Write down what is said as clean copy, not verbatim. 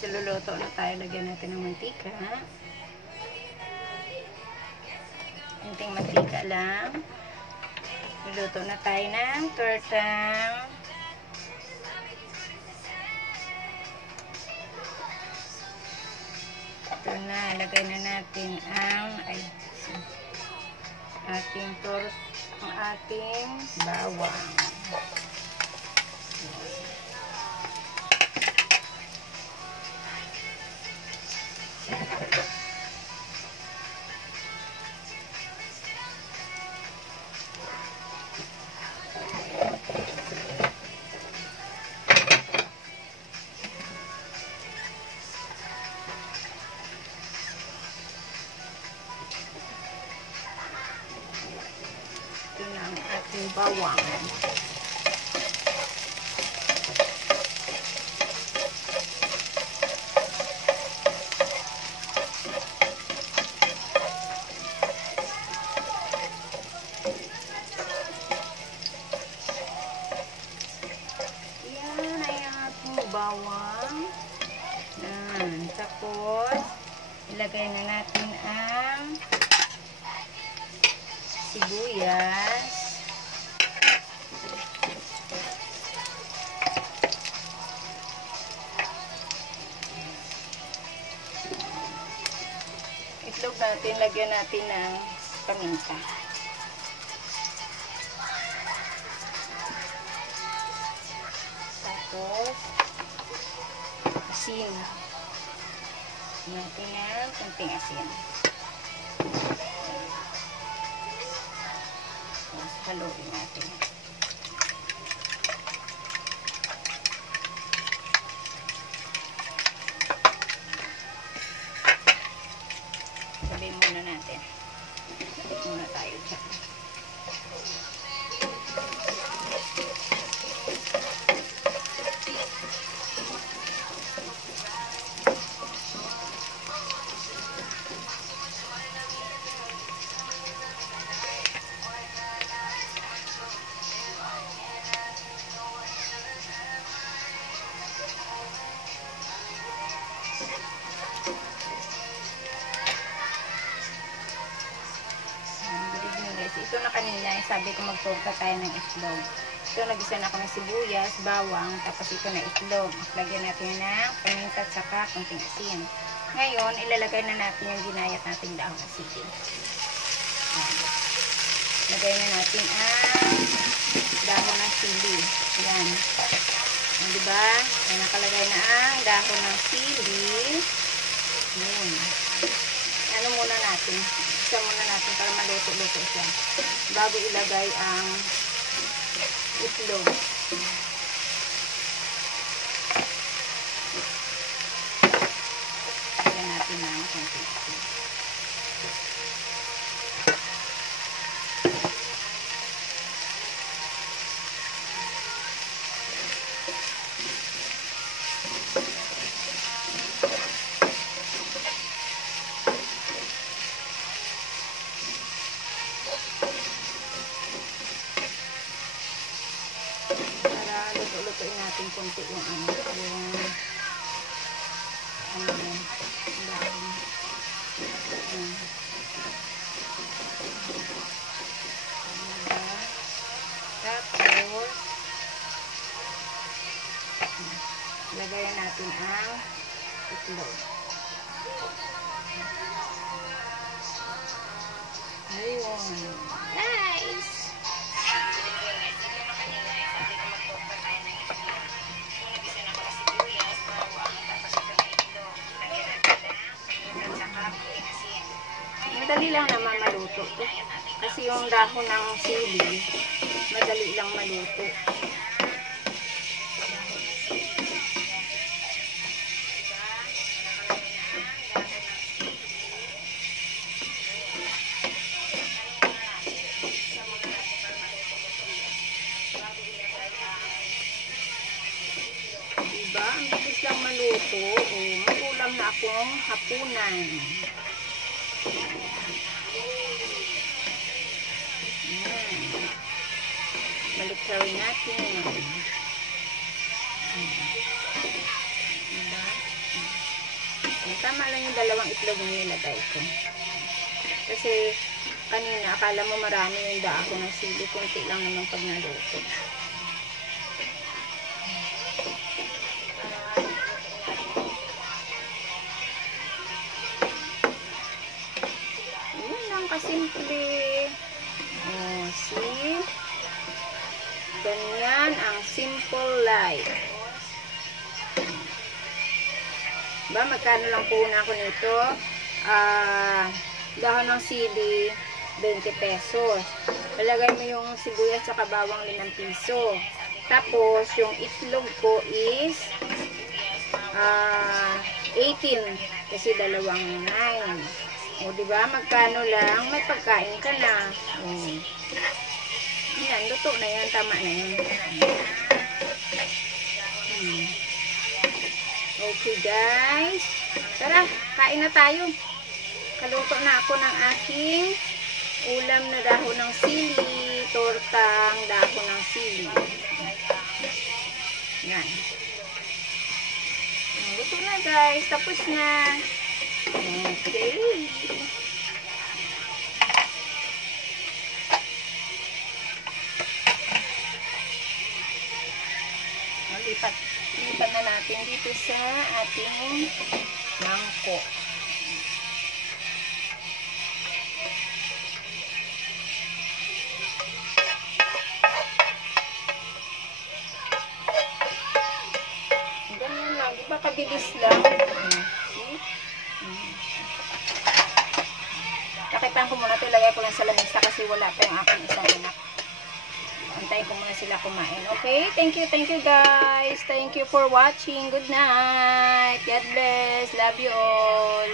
guys, luluto na tayo. Lagyan natin ng mantika. Kunting mantika lang. Luluto na tayo ng tortang. Ito na, lagay na natin ang ating bawang. Ito na ang ating bawang. Yan ay ang ating bawang. Tapos, ilagay na natin ang sibuyas. Itlog natin, lagyan natin ng paminta. Tapos, asin. Natin ng konting asin. Tapos, haluin natin. Sabihin muna natin. Muna tayo dyan. Ito na kanina, sabi ko magtorta tayo ng itlog. Ito, nagisa na ako ng sibuyas, bawang, tapos ito na itlog. Lagyan natin ng paminta at saka konting asin. Ngayon, ilalagay na natin yung ginayat natin dahon ng sili. Lagay na natin ang dahon ng sili. Yan. Diba? Ay, nakalagay na ang dahon ng sili. Yan. Ano muna natin? Isa muna natin para maluto-luto siya. Bago ilagay ang itlog. Lagyan natin ng konti. Lutuin natin konti yung tapos lagayan natin ang itlog. Ayun. Nice! Madali lang naman maluto. Kasi yung dahon ng sili, madali lang maluto. Diba? Ang bilis lang maluto. May ulam na akong hapunan. Balik gawin natin. Diba? Tama lang yung 2 itlog na nilagay ko. Kasi kanina, akala mo marami yung dahon ng sili. Kunti lang naman pag naluto. Yun lang kasimple. Oh, see? Ganyan ang simple life. Ba, magkano lang po na ako nito? Dahon ng sili, 20 pesos. Ilagay mo yung sibuyas sa bawang 5 piso. Tapos, yung itlog ko is 18. Kasi 2 9. O, diba? Magkano lang? May pagkain ka na. Yan, luto na yan. Tama na yan. Okay, guys. Tara, kain na tayo. Kaluto na ako ng aking ulam na dahon ng sili, tortang dahon ng sili. Yan. Luto na, guys. Tapos na. Okay. Lipat na natin dito sa ating mangkok. Ganyan lang. Diba kabilis lang? See? Nakitaan ko muna ito. Ilagay ko lang sa lamesa kasi wala pa yung aking isang anak. Antayin ko muna sila kumain. Okay? Thank you guys. Thank you for watching. Good night. God bless. Love you all.